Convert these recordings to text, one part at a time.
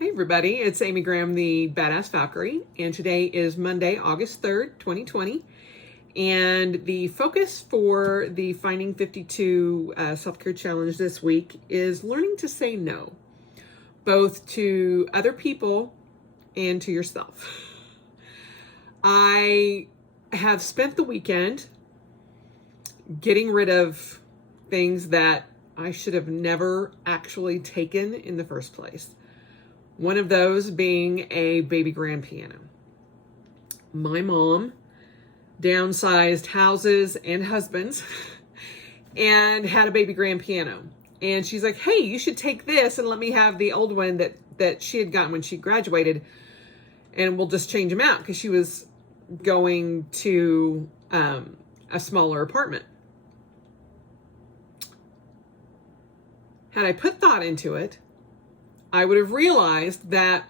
Hey everybody, it's Amy Graham, the Badass Valkyrie, and today is Monday, August 3rd, 2020. And the focus for the Finding 52 Self-Care Challenge this week is learning to say no, both to other people and to yourself. I have spent the weekend getting rid of things that I should have never actually taken in the first place. One of those being a baby grand piano. My mom downsized houses and husbands and had a baby grand piano. And she's like, hey, you should take this and let me have the old one that she had gotten when she graduated, and we'll just change them out, because she was going to a smaller apartment. Had I put thought into it, I would have realized that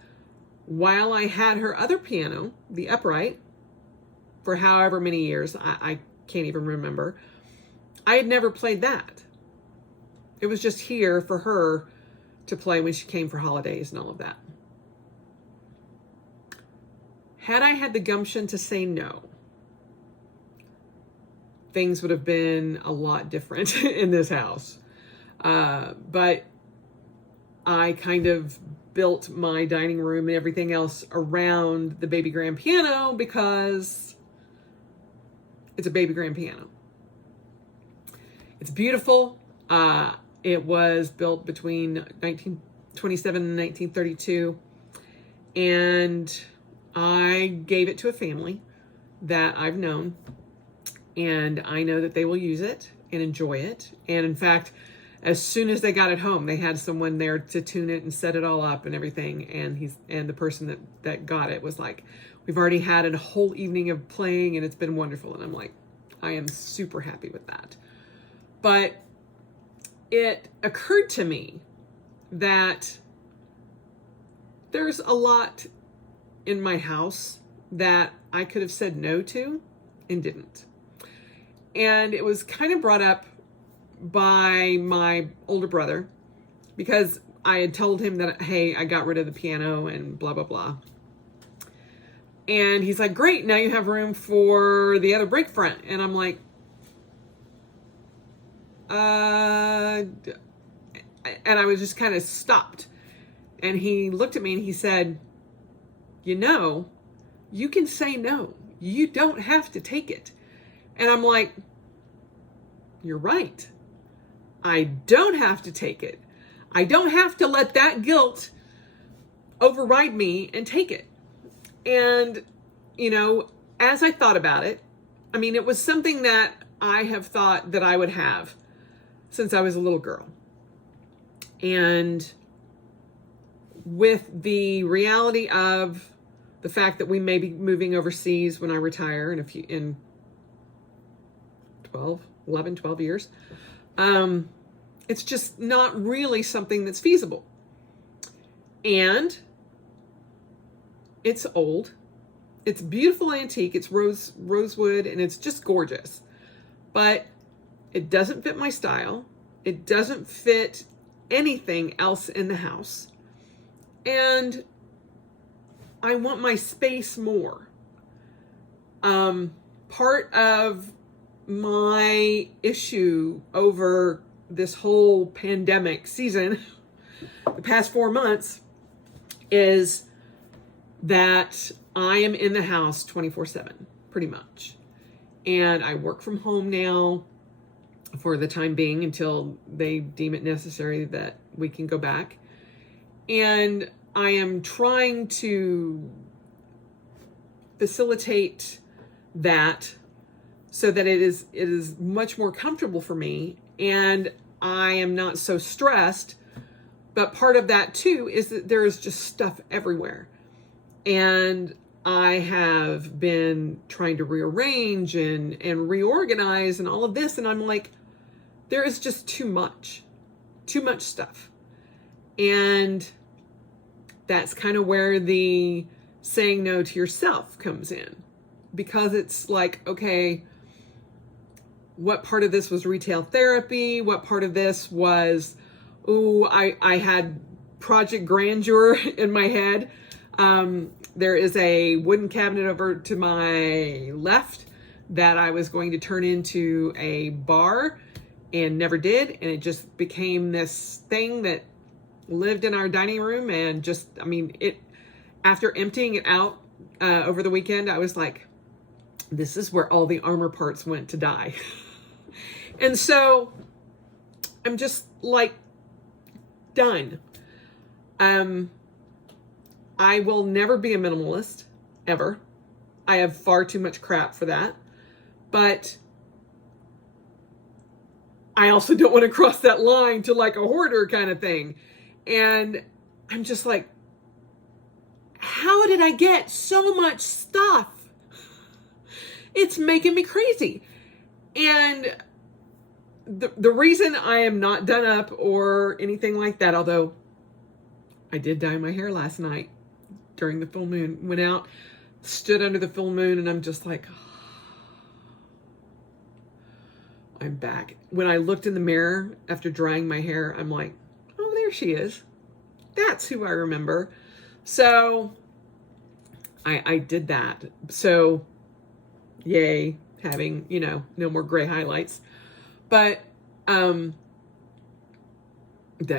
while I had her other piano, the upright, for however many years, I can't even remember, I had never played that. It was just here for her to play when she came for holidays and all of that. Had I had the gumption to say no, things would have been a lot different in this house. But I kind of built my dining room and everything else around the baby grand piano because it's a baby grand piano. It's beautiful. It was built between 1927 and 1932. And I gave it to a family that I've known. And I know that they will use it and enjoy it. And in fact, as soon as they got it home, they had someone there to tune it and set it all up and everything. And the person that got it was like, we've already had a whole evening of playing and it's been wonderful. And I'm like, I am super happy with that. But it occurred to me that there's a lot in my house that I could have said no to and didn't. And it was kind of brought up by my older brother, because I had told him that, hey, I got rid of the piano and blah, blah, blah. And he's like, great, now you have room for the other break front. And I'm like, and I was just kind of stopped. And he looked at me and he said, you can say no. You don't have to take it. And I'm like, you're right. I don't have to take it. I don't have to let that guilt override me and take it. And, as I thought about it, it was something that I have thought that I would have since I was a little girl. And with the reality of the fact that we may be moving overseas when I retire in 12 years, it's just not really something that's feasible. And it's old. It's beautiful antique. It's rosewood, and it's just gorgeous. But it doesn't fit my style. It doesn't fit anything else in the house. And I want my space more. Part of my issue over this whole pandemic season, the past 4 months, is that I am in the house 24/7, pretty much. And I work from home now for the time being until they deem it necessary that we can go back. And I am trying to facilitate that so that it is much more comfortable for me, and I am not so stressed. But part of that too is that there is just stuff everywhere. And I have been trying to rearrange and reorganize and all of this. And I'm like, there is just too much stuff. And that's kind of where the saying no to yourself comes in, because it's like, okay, what part of this was retail therapy? What part of this was, I had project grandeur in my head. There is a wooden cabinet over to my left that I was going to turn into a bar and never did. And it just became this thing that lived in our dining room. And just, I mean, after emptying it out over the weekend, I was like, this is where all the Armour parts went to die. And so I'm just like done. I will never be a minimalist, ever. I have far too much crap for that. But I also don't want to cross that line to like a hoarder kind of thing. And I'm just like, how did I get so much stuff? It's making me crazy. And the reason I am not done up or anything like that, although I did dye my hair last night during the full moon, went out, stood under the full moon, and I'm just like, I'm back. When I looked in the mirror after drying my hair, I'm like, oh, there she is. That's who I remember. So I did that. So yay, having, no more gray highlights. But that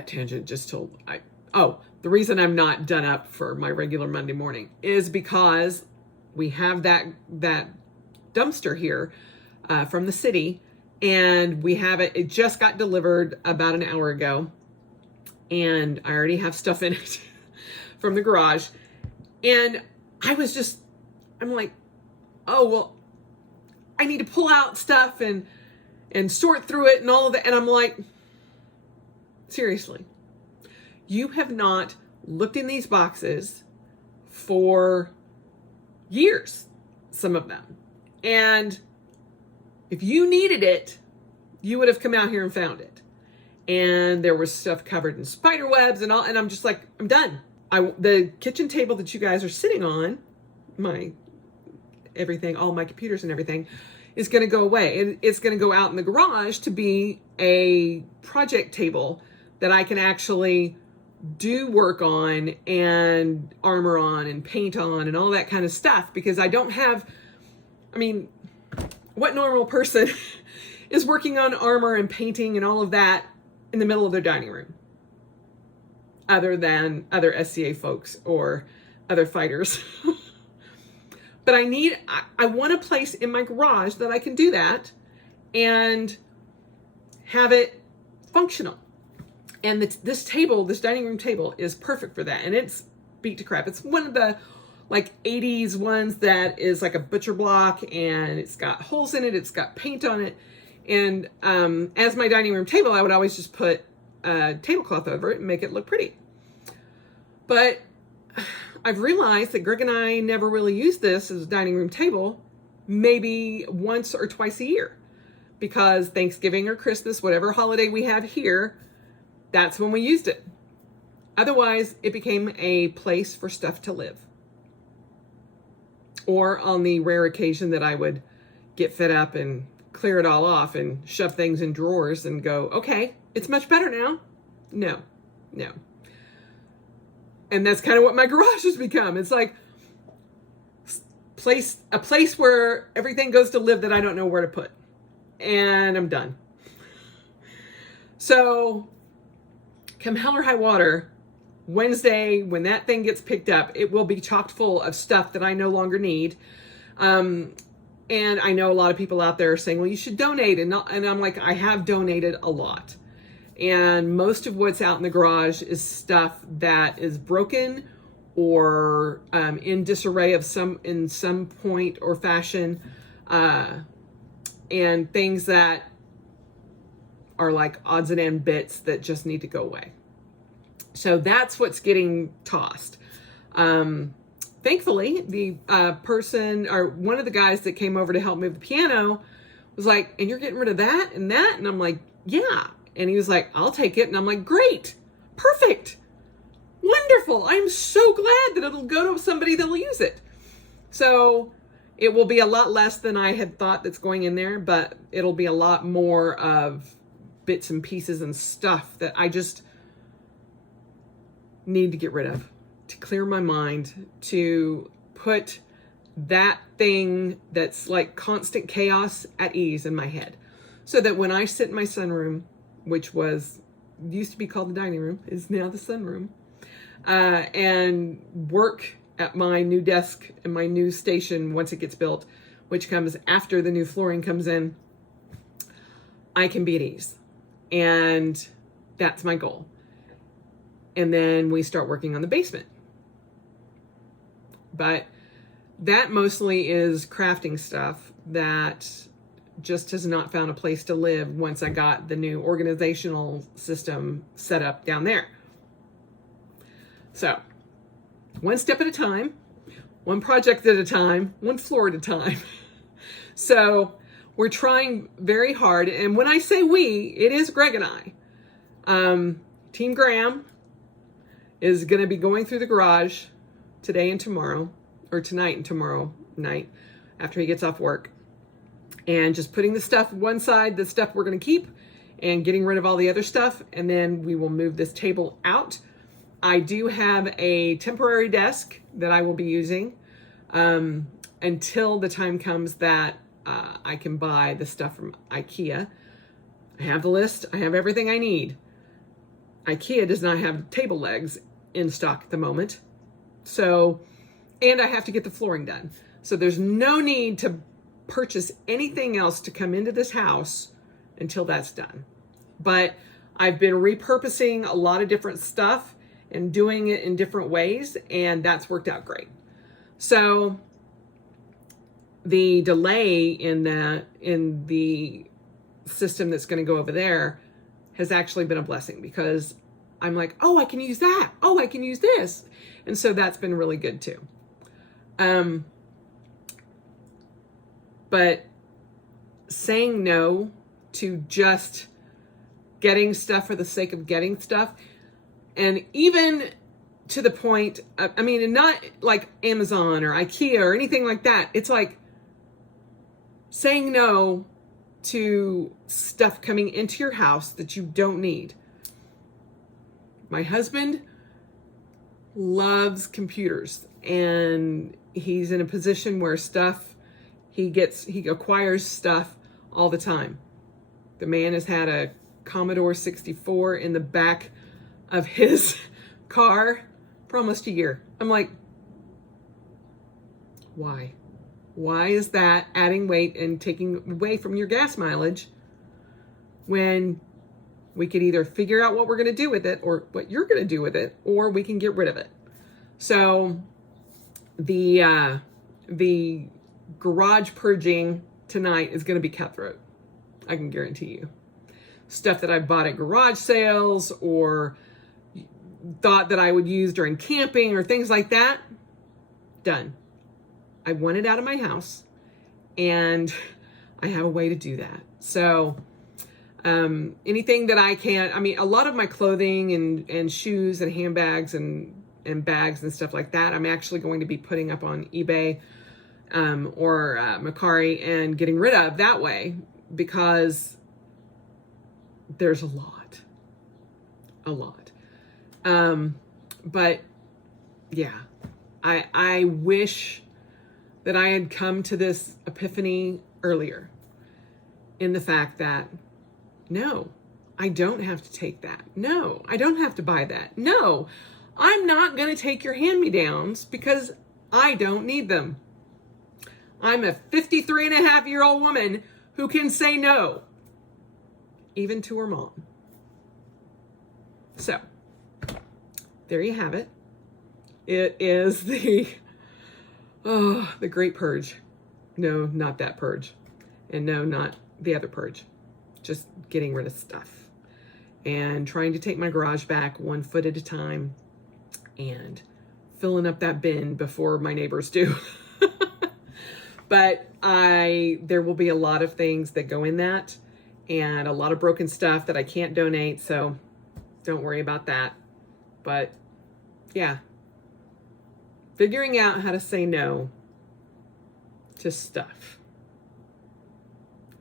tangent just told, the reason I'm not done up for my regular Monday morning is because we have that dumpster here from the city, and we have it. It just got delivered about an hour ago, and I already have stuff in it from the garage. And I'm like, oh, well, I need to pull out stuff and sort through it and all of that. And I'm like, seriously, you have not looked in these boxes for years, some of them. And if you needed it, you would have come out here and found it. And there was stuff covered in spider webs and all. And I'm just like, I'm done. The kitchen table that you guys are sitting on, all my computers and everything, is going to go away. And it's going to go out in the garage to be a project table that I can actually do work on and armor on and paint on and all that kind of stuff, because I don't have, what normal person is working on armor and painting and all of that in the middle of their dining room, other than other SCA folks or other fighters? But I want a place in my garage that I can do that and have it functional. And this dining room table is perfect for that. And it's beat to crap. It's one of the like 80s ones that is like a butcher block, and it's got holes in it. It's got paint on it. And as my dining room table, I would always just put a tablecloth over it and make it look pretty. But I've realized that Greg and I never really use this as a dining room table, maybe once or twice a year, because Thanksgiving or Christmas, whatever holiday we have here, that's when we used it. Otherwise, it became a place for stuff to live. Or on the rare occasion that I would get fed up and clear it all off and shove things in drawers and go, okay, it's much better now. No. And that's kind of what my garage has become. It's like a place where everything goes to live that I don't know where to put. And I'm done. So come hell or high water, Wednesday, when that thing gets picked up, it will be chocked full of stuff that I no longer need. And I know a lot of people out there are saying, well, you should donate. And I'm like, I have donated a lot. And most of what's out in the garage is stuff that is broken or in disarray in some point or fashion, and things that are like odds and end bits that just need to go away. So that's what's getting tossed. Thankfully, the person, or one of the guys that came over to help move the piano, was like, and you're getting rid of that and that? And I'm like, yeah. And he was like, I'll take it. And I'm like, great, perfect, wonderful. I'm so glad that it'll go to somebody that'll use it. So it will be a lot less than I had thought that's going in there, but it'll be a lot more of bits and pieces and stuff that need to get rid of, to clear my mind, to put that thing that's like constant chaos at ease in my head. So that when I sit in my sunroom, which used to be called the dining room, is now the sunroom, and work at my new desk and my new station once it gets built, which comes after the new flooring comes in, I can be at ease. And that's my goal. And then we start working on the basement. But that mostly is crafting stuff that just has not found a place to live once I got the new organizational system set up down there. So, one step at a time, one project at a time, one floor at a time. So, we're trying very hard. And when I say we, it is Greg and I. Team Graham is going to be going through the garage today and tomorrow, or tonight and tomorrow night after he gets off work. And just putting the stuff one side, the stuff we're going to keep, and getting rid of all the other stuff. And then we will move this table out. I do have a temporary desk that I will be using until the time comes that I can buy the stuff from IKEA. I have the list. I have everything I need. IKEA does not have table legs in stock at the moment. So, and I have to get the flooring done. So there's no need to purchase anything else to come into this house until that's done. But I've been repurposing a lot of different stuff and doing it in different ways, and that's worked out great. So the delay in the system that's going to go over there has actually been a blessing, because I'm like, oh, I can use that. Oh, I can use this. And so that's been really good too. But saying no to just getting stuff for the sake of getting stuff, and even to the point, I mean, and not like Amazon or IKEA or anything like that. It's like saying no to stuff coming into your house that you don't need. My husband loves computers, and he's in a position where he acquires stuff all the time. The man has had a Commodore 64 in the back of his car for almost a year. I'm like, why? Why is that adding weight and taking away from your gas mileage when we could either figure out what we're going to do with it, or what you're going to do with it, or we can get rid of it? So the garage purging tonight is going to be cutthroat. I can guarantee you. Stuff that I bought at garage sales or thought that I would use during camping or things like that, done. I want it out of my house, and I have a way to do that. So anything that I can, I mean, a lot of my clothing and shoes and handbags and bags and stuff like that, I'm actually going to be putting up on eBay or Mercari and getting rid of that way, because there's a lot. But yeah, I wish that I had come to this epiphany earlier, in the fact that, no, I don't have to take that. No, I don't have to buy that. No, I'm not going to take your hand-me-downs because I don't need them. I'm a 53-and-a-half-year-old woman who can say no, even to her mom. So, there you have it. It is the great purge. No, not that purge. And no, not the other purge. Just getting rid of stuff. And trying to take my garage back 1 foot at a time. And filling up that bin before my neighbors do. But there will be a lot of things that go in that. And a lot of broken stuff that I can't donate. So don't worry about that. But yeah. Figuring out how to say no to stuff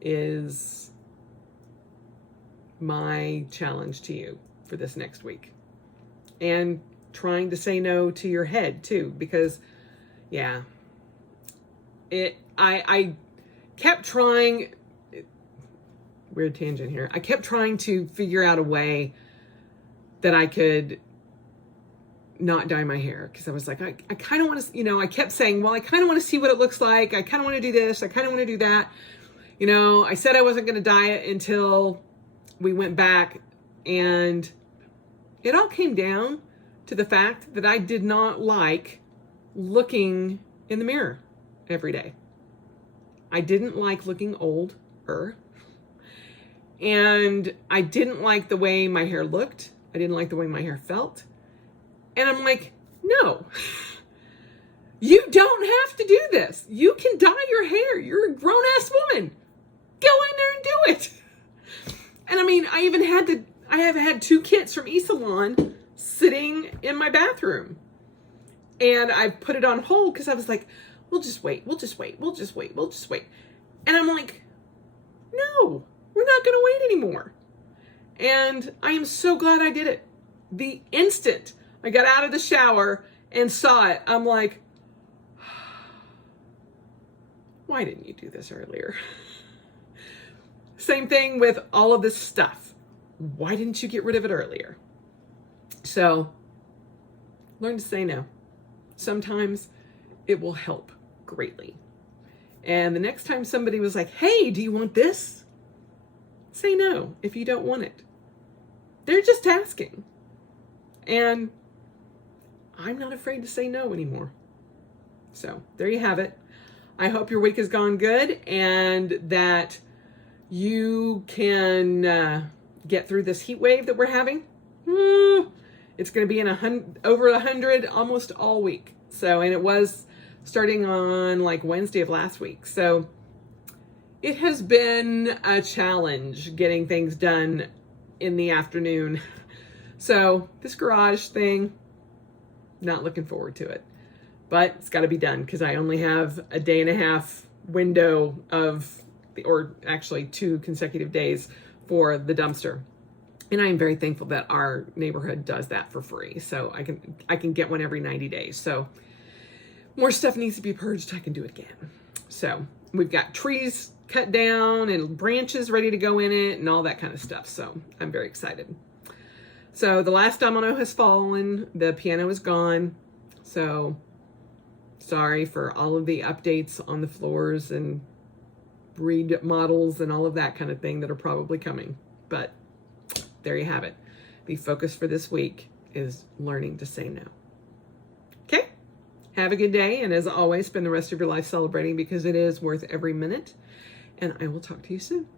is my challenge to you for this next week. And trying to say no to your head too, because yeah, I kept trying, weird tangent here. I kept trying to figure out a way that I could not dye my hair, because I was like, I kind of want to, you know, I kept saying, well, I kind of want to see what it looks like. I kind of want to do this. I kind of want to do that. You know, I said I wasn't going to dye it until we went back, and it all came down to the fact that I did not like looking in the mirror every day. I didn't like looking older, and I didn't like the way my hair looked. I didn't like the way my hair felt. And I'm like, no, you don't have to do this. You can dye your hair. You're a grown-ass woman. Go in there and do it. And I mean, I have had 2 kits from eSalon sitting in my bathroom. And I put it on hold because I was like, we'll just wait. And I'm like, no, we're not going to wait anymore. And I am so glad I did it. The instant I got out of the shower and saw it, I'm like, why didn't you do this earlier? Same thing with all of this stuff. Why didn't you get rid of it earlier? So learn to say no. Sometimes it will help greatly. And the next time somebody was like, hey, do you want this? Say no if you don't want it. They're just asking. And I'm not afraid to say no anymore. So there you have it. I hope your week has gone good and that you can get through this heat wave that we're having. It's going to be over 100 almost all week. So, and it was starting on like Wednesday of last week. So it has been a challenge getting things done in the afternoon. So this garage thing, not looking forward to it, but it's got to be done because I only have a day and a half window or actually 2 consecutive days for the dumpster. And I am very thankful that our neighborhood does that for free. So I can get one every 90 days. So more stuff needs to be purged. I can do it again. So we've got trees cut down and branches ready to go in it and all that kind of stuff. So I'm very excited. So the last domino has fallen. The piano is gone. So sorry for all of the updates on the floors and remodels and all of that kind of thing that are probably coming. But there you have it. The focus for this week is learning to say no. Okay? Have a good day. And as always, spend the rest of your life celebrating because it is worth every minute. And I will talk to you soon.